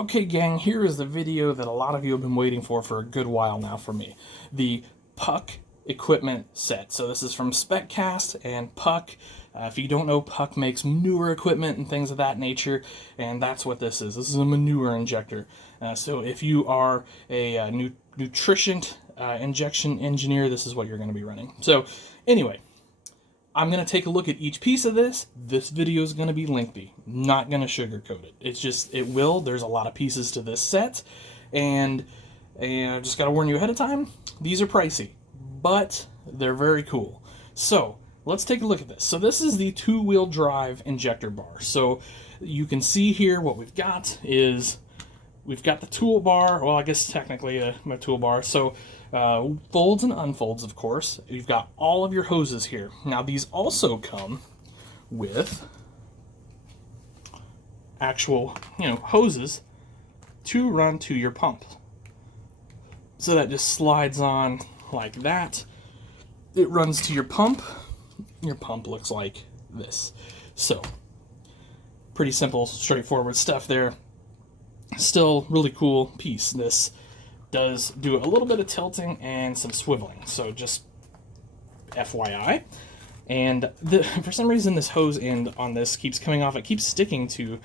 Okay, gang, here is the video that a lot of you have been waiting for a good while now from me. The Puck equipment set. So this is from SpecCast and Puck. If you don't know, Puck makes manure equipment and things of that nature, and that's what this is. This is a manure injector. So if you are a nutrition injection engineer, this is what you're going to be running. So anyway, I'm going to take a look at each piece of this. This video is going to be lengthy. Not going to sugarcoat it. It's just, it will. There's a lot of pieces to this set. And I just got to warn you ahead of time, these are pricey, but they're very cool. So let's take a look at this. So this is the two-wheel drive injector bar. So you can see here what we've got is we've got the toolbar. Well, I guess technically my toolbar. So folds and unfolds, of course. You've got all of your hoses here. Now these also come with actual, hoses to run to your pump. So that just slides on like that. It runs to your pump. Your pump looks like this. So pretty simple, straightforward stuff there. Still really cool piece. This does do a little bit of tilting and some swiveling, so just FYI. And for some reason this hose end on this keeps coming off. It keeps sticking to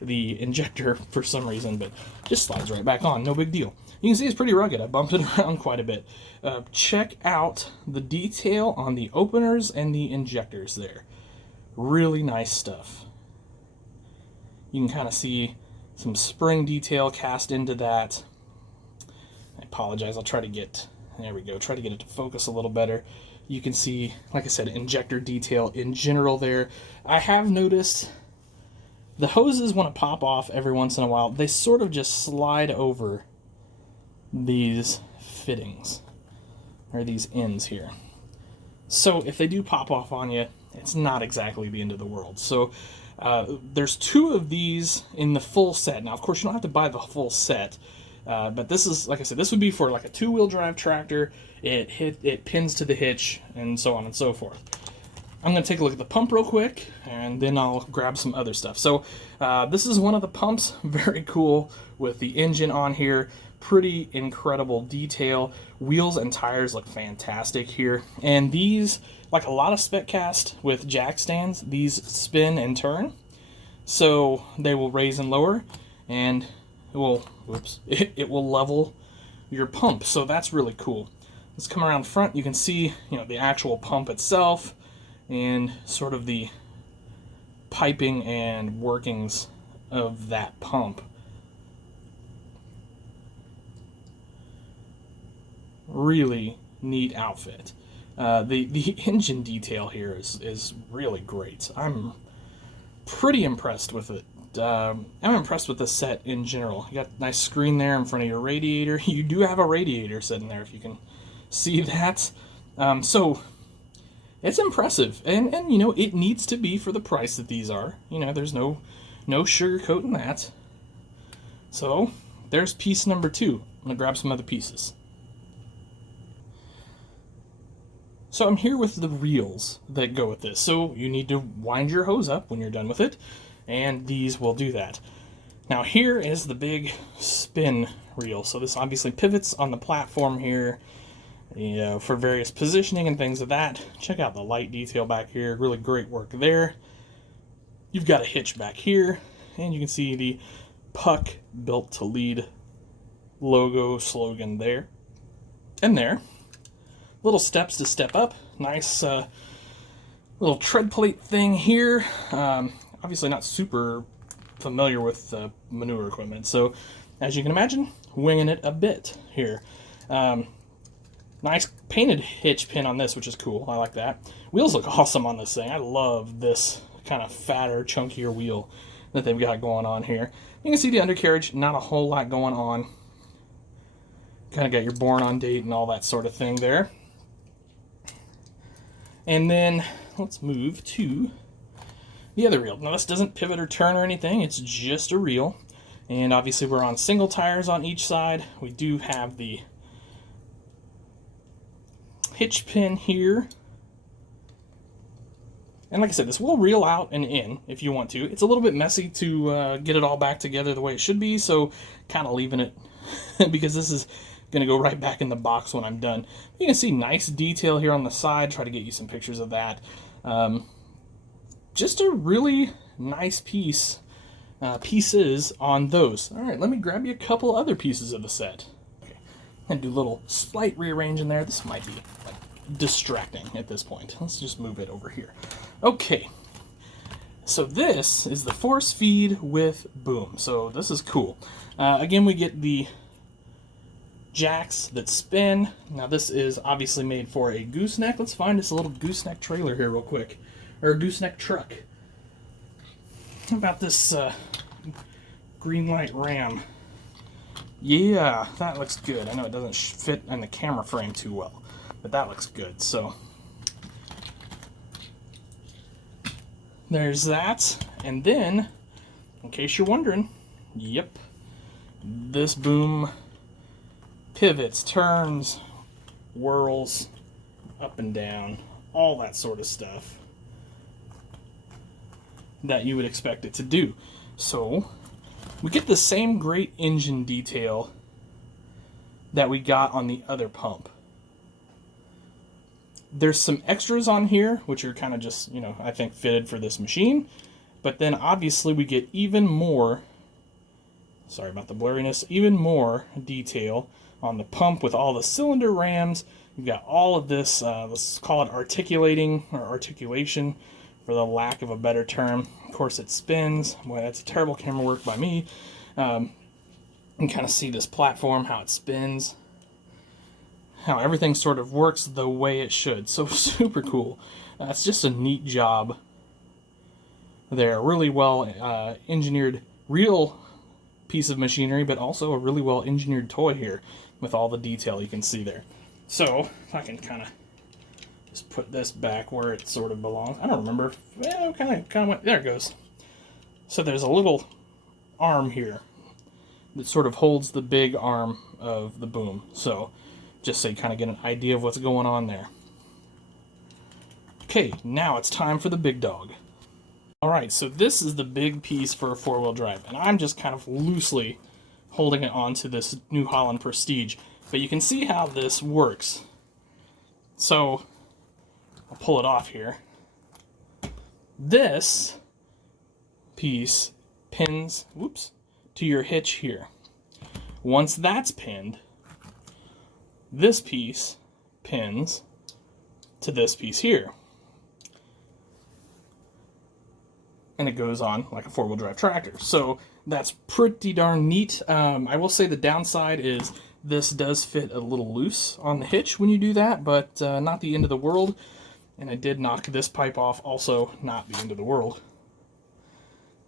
the injector for some reason, but just slides right back on, no big deal. You can see it's pretty rugged. I bumped it around quite a bit. Check out the detail on the openers and the injectors there. Really nice stuff. You can kind of see some spring detail cast into that. I apologize, I'll try to get, there we go, try to get it to focus a little better. You can see, like I said, injector detail in general there. I have noticed the hoses, when it pop off every once in a while, they sort of just slide over these fittings, or these ends here. So if they do pop off on you, it's not exactly the end of the world. So there's two of these in the full set. Now, of course, you don't have to buy the full set, but this is, like I said, this would be for like a two-wheel drive tractor. It pins to the hitch, and so on and so forth. I'm going to take a look at the pump real quick, and then I'll grab some other stuff. So this is one of the pumps. Very cool with the engine on here. Pretty incredible detail. Wheels and tires look fantastic here. And these, like a lot of SpecCast with jack stands, these spin and turn. So they will raise and lower, and it will, it will level your pump. So that's really cool. Let's come around front. You can see, the actual pump itself and sort of the piping and workings of that pump. Really neat outfit. The engine detail here is really great. I'm pretty impressed with it. I'm impressed with the set in general. You got a nice screen there in front of your radiator. You do have a radiator sitting there, if you can see that. So it's impressive, and it needs to be for the price that these are. There's no sugarcoating that. So there's piece number 2. I'm gonna grab some other pieces. So I'm here with the reels that go with this. So you need to wind your hose up when you're done with it, and these will do that. Now here is the big spin reel. So this obviously pivots on the platform here, for various positioning and things of that. Check out the light detail back here. Really great work there. You've got a hitch back here, and you can see the Puck Built to Lead logo slogan there and there. Little steps to step up. Nice little tread plate thing here. Obviously not super familiar with manure equipment, so as you can imagine, winging it a bit here. Nice painted hitch pin on this, which is cool. I like that. Wheels look awesome on this thing. I love this kind of fatter, chunkier wheel that they've got going on here. You can see the undercarriage, not a whole lot going on. Kind of got your born on date and all that sort of thing there. And then let's move to the other reel. Now this doesn't pivot or turn or anything, it's just a reel. And obviously we're on single tires on each side. We do have the hitch pin here And like I said, this will reel out and in if you want to. It's a little bit messy to get it all back together the way it should be, so kind of leaving it because this is going to go right back in the box when I'm done. You can see nice detail here on the side. Try to get you some pictures of that. Just a really nice piece, pieces on those. All right, let me grab you a couple other pieces of the set. Okay, and do a little slight rearranging there. This might be like distracting at this point. Let's just move it over here. Okay, so this is the force feed with boom. So this is cool. Again, we get the jacks that spin. Now this is obviously made for a gooseneck. Let's find us a little gooseneck trailer here real quick, or a gooseneck truck. How about this Greenlight Ram? Yeah, that looks good. I know it doesn't fit in the camera frame too well, but that looks good. So there's that. And then, in case you're wondering, yep, this boom pivots, turns, whirls up and down, all that sort of stuff that you would expect it to do. So we get the same great engine detail that we got on the other pump. There's some extras on here, which are kind of just, you know, I think fitted for this machine. But then obviously we get even more, sorry about the blurriness, even more detail on the pump with all the cylinder rams. We've got all of this, let's call it articulating or articulation for the lack of a better term. Of course it spins. Boy, that's a terrible camera work by me. You can kind of see this platform, how it spins, how everything sort of works the way it should. So super cool. It's just a neat job there. Really well engineered, real piece of machinery, but also a really well engineered toy here with all the detail you can see there. So if I can kind of just put this back where it sort of belongs. I don't remember. Well, kind of went, there it goes. So there's a little arm here that sort of holds the big arm of the boom. So just so you kind of get an idea of what's going on there. Okay, now it's time for the big dog. Alright, so this is the big piece for a four-wheel drive, and I'm just kind of loosely holding it onto this New Holland Prestige. But you can see how this works. So I'll pull it off here. This piece pins, whoops, to your hitch here. Once that's pinned, this piece pins to this piece here. And it goes on like a four-wheel drive tractor. So that's pretty darn neat. I will say the downside is this does fit a little loose on the hitch when you do that, but not the end of the world. And I did knock this pipe off, also not the end of the world.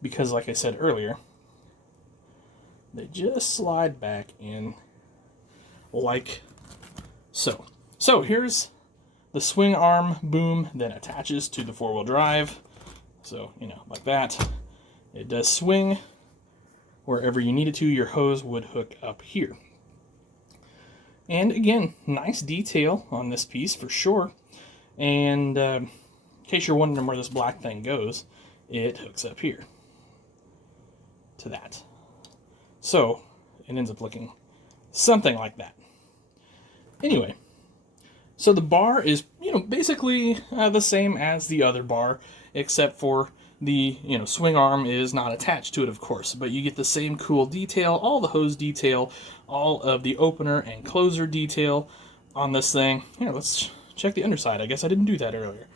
Because like I said earlier, they just slide back in like so. So here's the swing arm boom that attaches to the four-wheel drive. So, you know, like that. It does swing wherever you need it to. Your hose would hook up here. And again, nice detail on this piece for sure. And in case you're wondering where this black thing goes, it hooks up here to that. So it ends up looking something like that. Anyway, so the bar is, you know, basically the same as the other bar, except for the, you know, swing arm is not attached to it, of course, but you get the same cool detail, all the hose detail, all of the opener and closer detail on this thing. Here, let's check the underside. I guess I didn't do that earlier.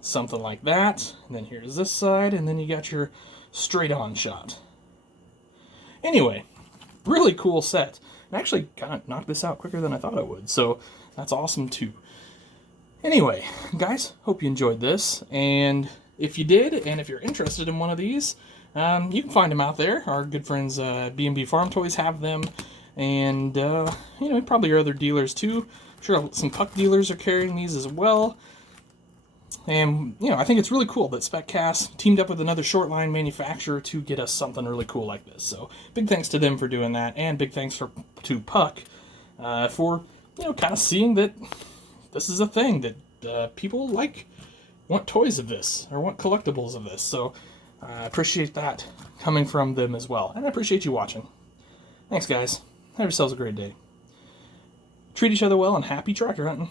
Something like that. And then here's this side, and then you got your straight on shot. Anyway, really cool set. I actually kind of knocked this out quicker than I thought I would, so that's awesome too. Anyway, guys, hope you enjoyed this, and if you did, and if you're interested in one of these, you can find them out there. Our good friends B&B Farm Toys have them, and you know, probably your other dealers too. I'm sure some puck dealers are carrying these as well. And, you know, I think it's really cool that SpecCast teamed up with another short line manufacturer to get us something really cool like this. So, big thanks to them for doing that, and big thanks to Puck for, you know, kind of seeing that this is a thing that people like want toys of this or want collectibles of this. So I appreciate that coming from them as well. And I appreciate you watching. Thanks, guys. Have yourselves a great day. Treat each other well and happy tracker hunting.